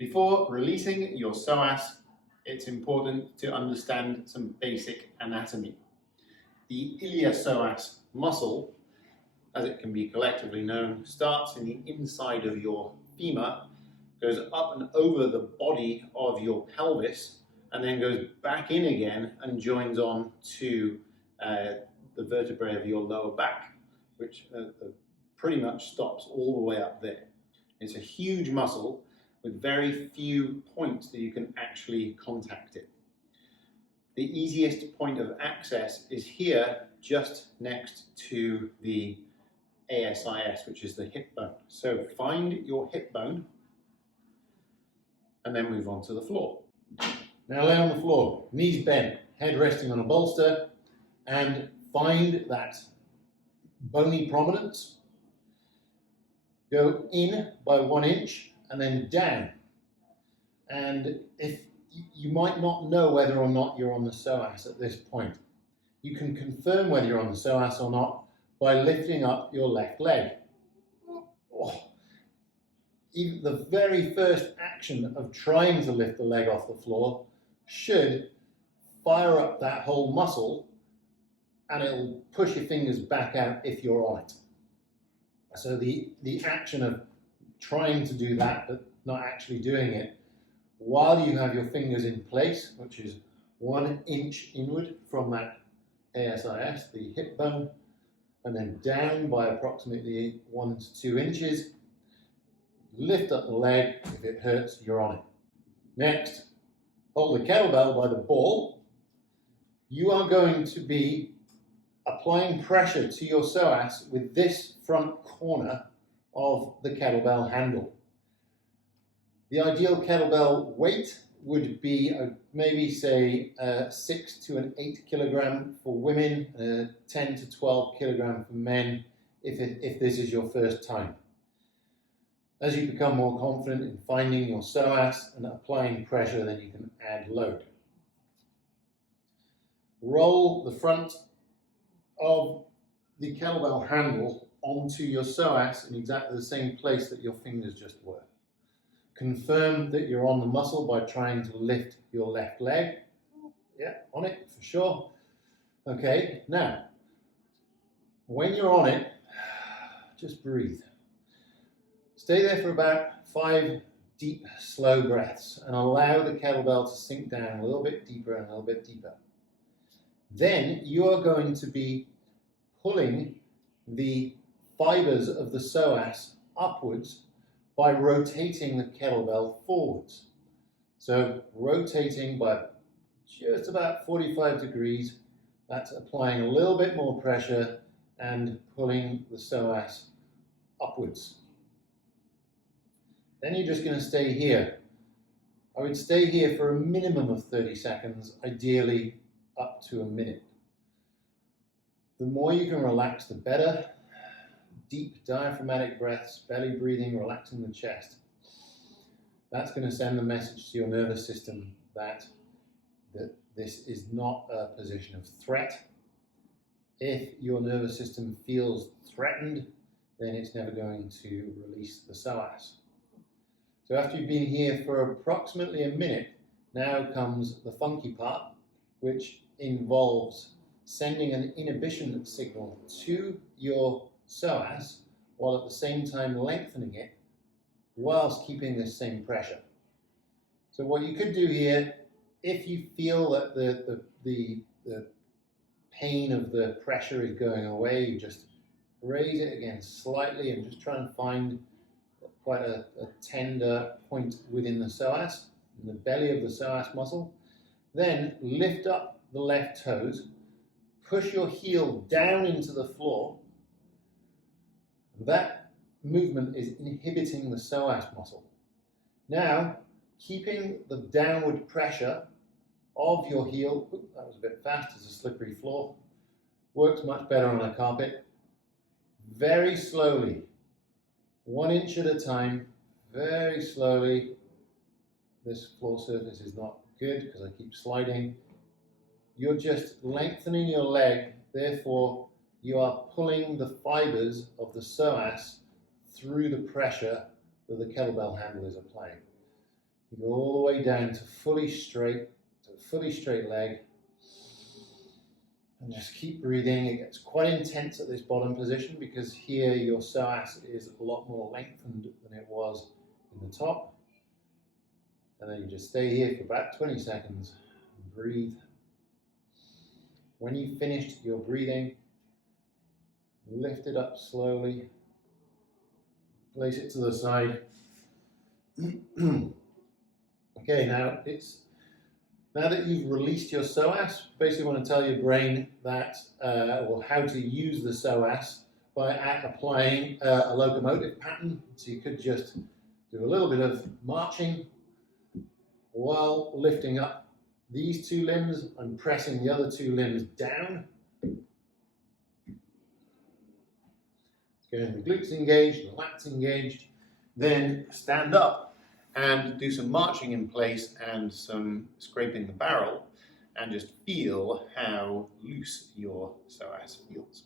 Before releasing your psoas, it's important to understand some basic anatomy. The iliopsoas muscle, as it can be collectively known, starts in the inside of your femur, goes up and over the body of your pelvis, and then goes back in again and joins on to the vertebrae of your lower back, which pretty much stops all the way up there. It's a huge muscle with very few points that you can actually contact it. The easiest point of access is here, just next to the ASIS, which is the hip bone. So find your hip bone and then move on to the floor. Now lay on the floor, knees bent, head resting on a bolster, and find that bony prominence. Go in by 1 inch and then down. And if you might not know whether or not you're on the psoas at this point, you can confirm whether you're on the psoas or not by lifting up your left leg. Oh. Even the very first action of trying to lift the leg off the floor should fire up that whole muscle, and it'll push your fingers back out if you're on it. So the action of trying to do that but not actually doing it while you have your fingers in place, which is 1 inch inward from that ASIS, the hip bone, and then down by approximately 1 to 2 inches. Lift up the leg. If it hurts, you're on it. Next, hold the kettlebell by the ball. You are going to be applying pressure to your psoas with this front corner of the kettlebell handle. The ideal kettlebell weight would be maybe say 6 to an 8 kilogram for women, 10 to 12 kilogram for men if this is your first time. As you become more confident in finding your psoas and applying pressure, then you can add load. Roll the front of the kettlebell handle onto your psoas in exactly the same place that your fingers just were. Confirm that you're on the muscle by trying to lift your left leg. Yeah, on it for sure. Okay, now, when you're on it, just breathe. Stay there for about 5 deep, slow breaths and allow the kettlebell to sink down a little bit deeper and a little bit deeper. Then you are going to be pulling the fibers of the psoas upwards by rotating the kettlebell forwards. So rotating by just about 45 degrees, that's applying a little bit more pressure and pulling the psoas upwards. Then you're just going to stay here. I would stay here for a minimum of 30 seconds, ideally up to a minute. The more you can relax, the better. Deep diaphragmatic breaths, belly breathing, relaxing the chest. That's going to send the message to your nervous system that this is not a position of threat. If your nervous system feels threatened, then it's never going to release the psoas. So after you've been here for approximately a minute, now comes the funky part, which involves sending an inhibition signal to your psoas while at the same time lengthening it whilst keeping the same pressure. So what you could do here, if you feel that the pain of the pressure is going away, you just raise it again slightly and just try and find quite a tender point within the psoas, in the belly of the psoas muscle. Then lift up the left toes, push your heel down into the floor. That movement is inhibiting the psoas muscle. Now, keeping the downward pressure of your heel, that was a bit fast, it's a slippery floor, works much better on a carpet. Very slowly, 1 inch at a time, very slowly. This floor surface is not good because I keep sliding. You're just lengthening your leg, therefore you are pulling the fibers of the psoas through the pressure that the kettlebell handle is applying. You go all the way down to fully straight leg. And just keep breathing. It gets quite intense at this bottom position because here your psoas is a lot more lengthened than it was in the top. And then you just stay here for about 20 seconds and breathe. When you've finished your breathing, lift it up slowly. Place it to the side. Okay, now that you've released your psoas, basically want to tell your brain that, how to use the psoas by applying a locomotive pattern. So you could just do a little bit of marching while lifting up these two limbs and pressing the other two limbs down. Getting the glutes engaged, the lats engaged. Then stand up and do some marching in place and some scraping the barrel, and just feel how loose your psoas feels.